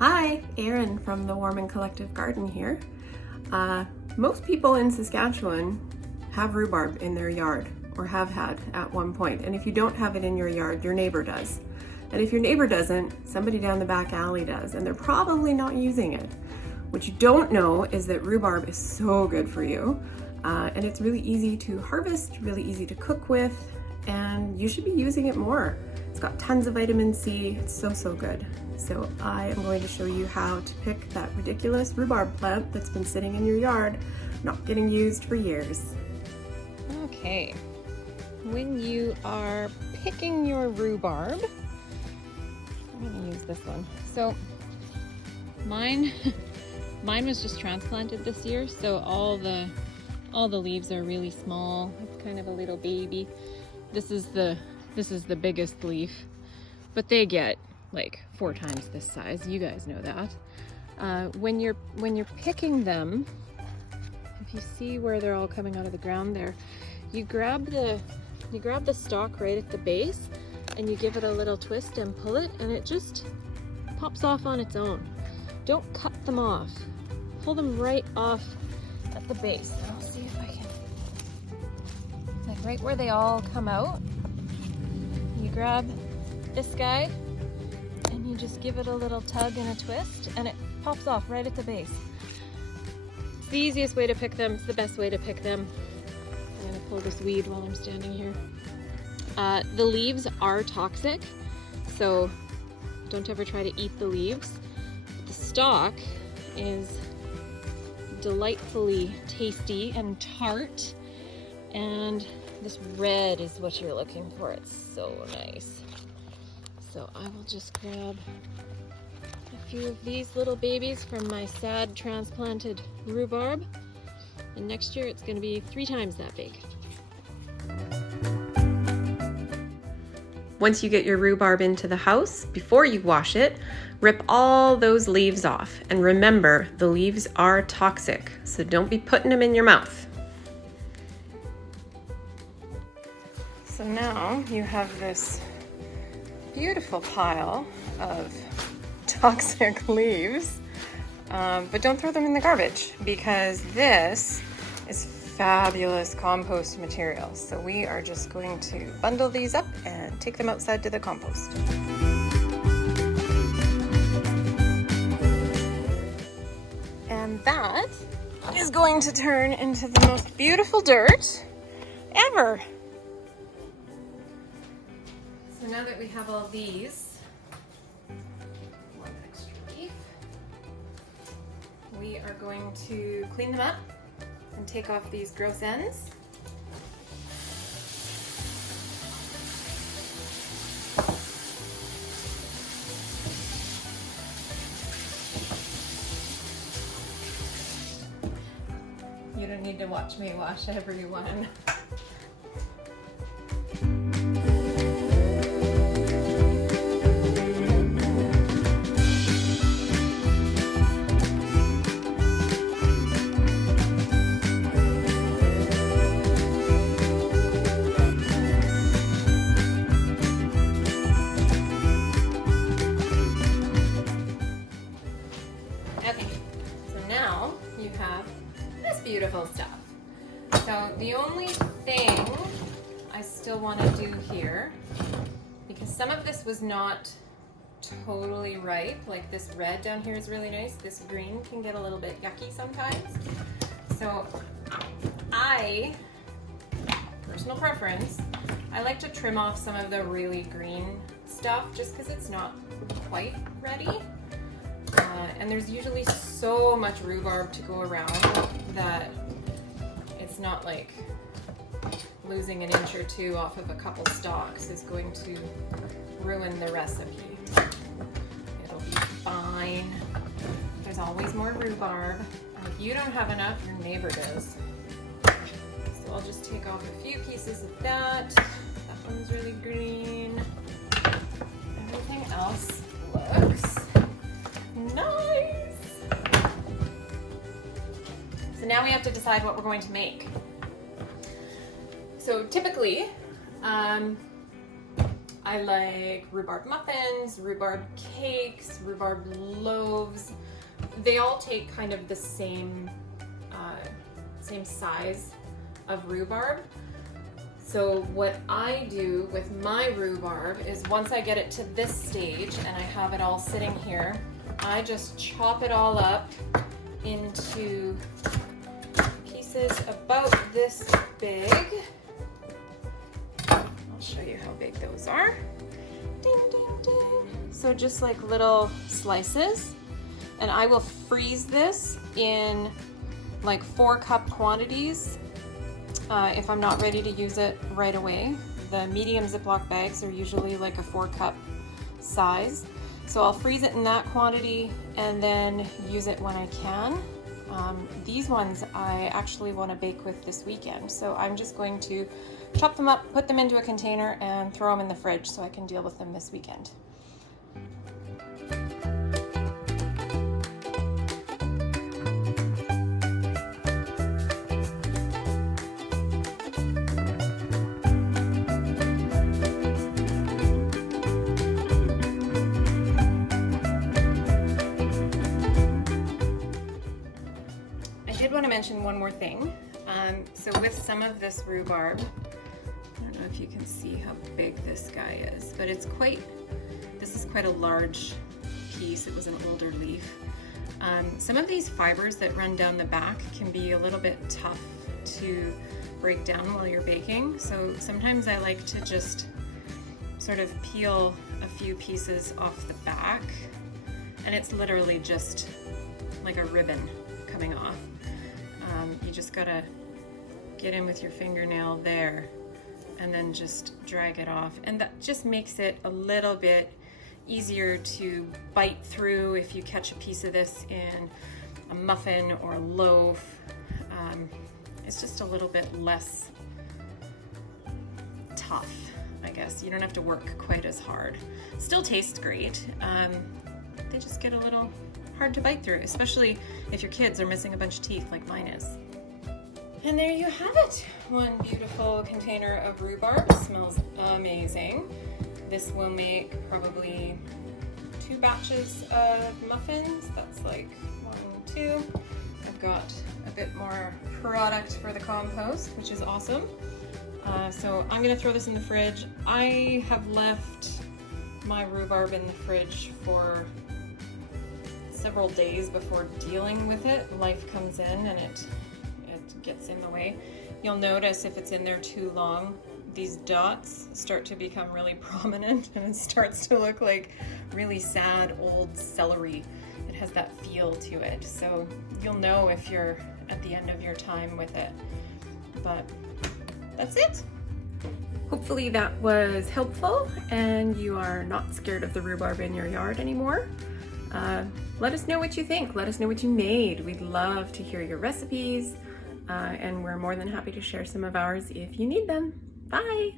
Hi, Erin from the Warm and Collective Garden here. Most people in Saskatchewan have rhubarb in their yard, or have had at one point. And if you don't have it in your yard, your neighbor does. And if your neighbor doesn't, somebody down the back alley does, and they're probably not using it. What you don't know is that rhubarb is so good for you, and it's really easy to harvest, really easy to cook with, and you should be using it more. It's got tons of vitamin C, it's so good. So I am going to show you how to pick that ridiculous rhubarb plant that's been sitting in your yard, not getting used for years. Okay, when you are picking your rhubarb, I'm gonna use this one. So mine was just transplanted this year, so all the leaves are really small. It's kind of a little baby. This is the biggest leaf, but they get like 4 times this size. You guys know that. When you're picking them, if you see where they're all coming out of the ground there, you grab the stalk right at the base and you give it a little twist and pull it, and it just pops off on its own. Don't cut them off. Pull them right off at the base. And I'll see if I can, like right where they all come out, you grab this guy and you just give it a little tug and a twist, and it pops off right at the base. It's the easiest way to pick them. It's the best way to pick them. I'm gonna pull this weed while I'm standing here. The leaves are toxic, so don't ever try to eat the leaves. The stalk is delightfully tasty and tart, and this red is what you're looking for. It's so nice. So I will just grab a few of these little babies from my sad transplanted rhubarb, and next year it's going to be 3 times that big. Once you get your rhubarb into the house, before you wash it, rip all those leaves off. And remember, the leaves are toxic, so don't be putting them in your mouth. So now you have this beautiful pile of toxic leaves, but don't throw them in the garbage, because this is fabulous compost material. So we are just going to bundle these up and take them outside to the compost. And that is going to turn into the most beautiful dirt ever. So now that we have all these, one extra leaf, we are going to clean them up and take off these gross ends. You don't need to watch me wash everyone. Okay, so now you have this beautiful stuff. So the only thing I still want to do here, because some of this was not totally ripe, like this red down here is really nice, this green can get a little bit yucky sometimes. So personal preference, I like to trim off some of the really green stuff just because it's not quite ready. And there's usually so much rhubarb to go around that it's not like losing an inch or 2 off of a couple stalks is going to ruin the recipe. It'll be fine. There's always more rhubarb. And if you don't have enough, your neighbor does. So I'll just take off a few pieces of that. That one's really green. Everything else looks nice. So now we have to decide what we're going to make. So typically, I like rhubarb muffins, rhubarb cakes, rhubarb loaves. They all take kind of the same size of rhubarb. So what I do with my rhubarb is once I get it to this stage and I have it all sitting here, I just chop it all up into pieces about this big. I'll show you how big those are. Ding, ding, ding. So just like little slices. And I will freeze this in like 4-cup quantities if I'm not ready to use it right away. The medium Ziploc bags are usually like a 4-cup size. So I'll freeze it in that quantity and then use it when I can. These ones I actually want to bake with this weekend. So I'm just going to chop them up, put them into a container and throw them in the fridge so I can deal with them this weekend. I did want to mention one more thing. So with some of this rhubarb, I don't know if you can see how big this guy is, but this is quite a large piece. It was an older leaf. Some of these fibers that run down the back can be a little bit tough to break down while you're baking. So sometimes I like to just sort of peel a few pieces off the back, and it's literally just like a ribbon coming off. You just gotta get in with your fingernail there and then just drag it off, and that just makes it a little bit easier to bite through if you catch a piece of this in a muffin or a loaf. It's just a little bit less tough, I guess. You don't have to work quite as hard. Still tastes great. They just get a little hard to bite through, especially if your kids are missing a bunch of teeth like mine is. And there you have it. One beautiful container of rhubarb. Smells amazing. This will make probably 2 batches of muffins. That's like 1, 2. I've got a bit more product for the compost, which is awesome. So I'm gonna throw this in the fridge. I have left my rhubarb in the fridge for several days before dealing with it. Life comes in and it gets in the way. You'll notice if it's in there too long, these dots start to become really prominent and it starts to look like really sad old celery. It has that feel to it. So you'll know if you're at the end of your time with it. But that's it. Hopefully that was helpful and you are not scared of the rhubarb in your yard anymore. Let us know what you think. Let us know what you made. We'd love to hear your recipes, and we're more than happy to share some of ours if you need them. Bye!